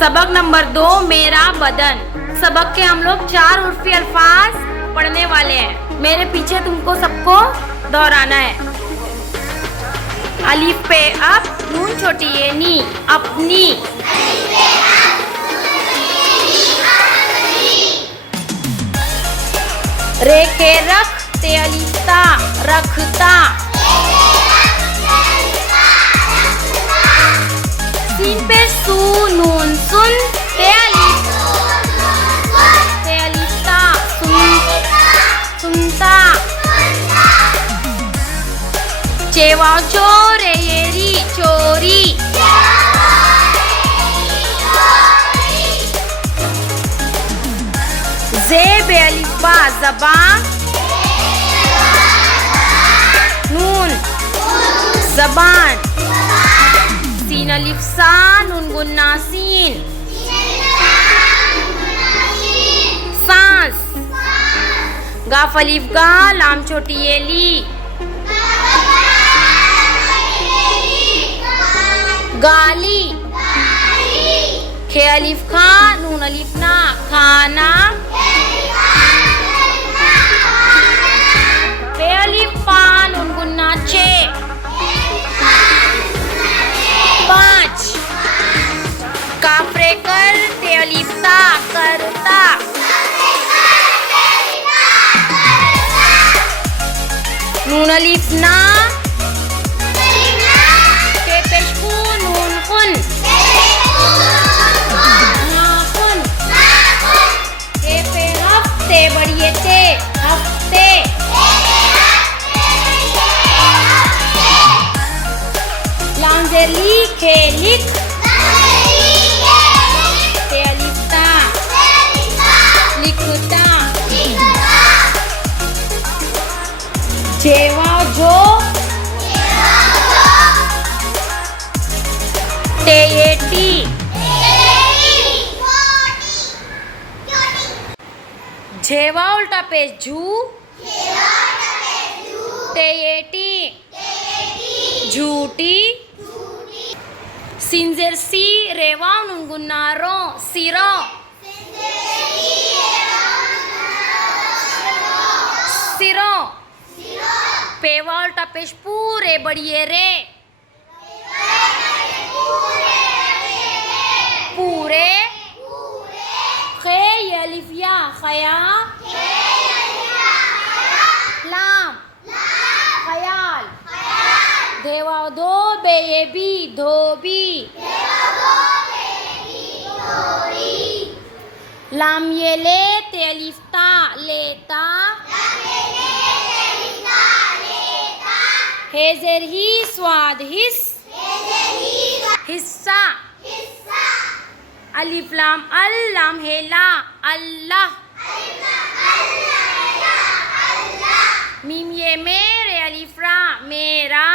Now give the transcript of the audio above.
सबक number 2 मेरा बदन। सबक के हम लोग 4 उर्फी अल्फाज पढ़ने वाले हैं। मेरे पीछे तुमको सबको दोहराना है। अलिफ पे अप, नून छोटी ये नी, अपनी। रे के रख, ते अलिफ्ता, रखता। सीन पे सू, नून सुन, ते अलिफ्ता, सुनता। चेवा चोरे येरी, चोरी। जे बे अलिफा, ज़बान, नून, ज़बान। सीन अलिफ सा, नून गुन्ना सीन, सांस। गाफ अलिफ गा, लाम छोटी ये ली, गाली। खे अलिफ खा, नून अलिफ ना, खाना। पे अलिफ पा, नून गुन्ना चे, 5। काफरे कर, ते अलिफ ता, करता। नून अलिफ ना, के पेशकू, नून खुन, नाखुन। के पे हफ्ते बड़िए ते, हफ्ते। लाम जेर लिखे, लिख, ते अलिफ्ता, लिखता। जेवा जो, ते ये टी। जेवा उल्टा पेश जू, ते ये टी, झूठी। सिंजेर सी, रेवा नून गुन्ना रो, सिरो। सिरो। पेवा उल्टा पेश पूरे बड़िए रे, पूरे। खे ये अलिफ या, खया, लाम, खयाल। देवा दो बे ये बी, धोबी। लाम ये ले, ते अलिफ ता, लेता। हेजर ही, स्वाद हिस, हिस्सा। अलिफ लाम अल, लाम हेला, अल्लाह। मीम ये मेरे, अलिफ रा, मेरा।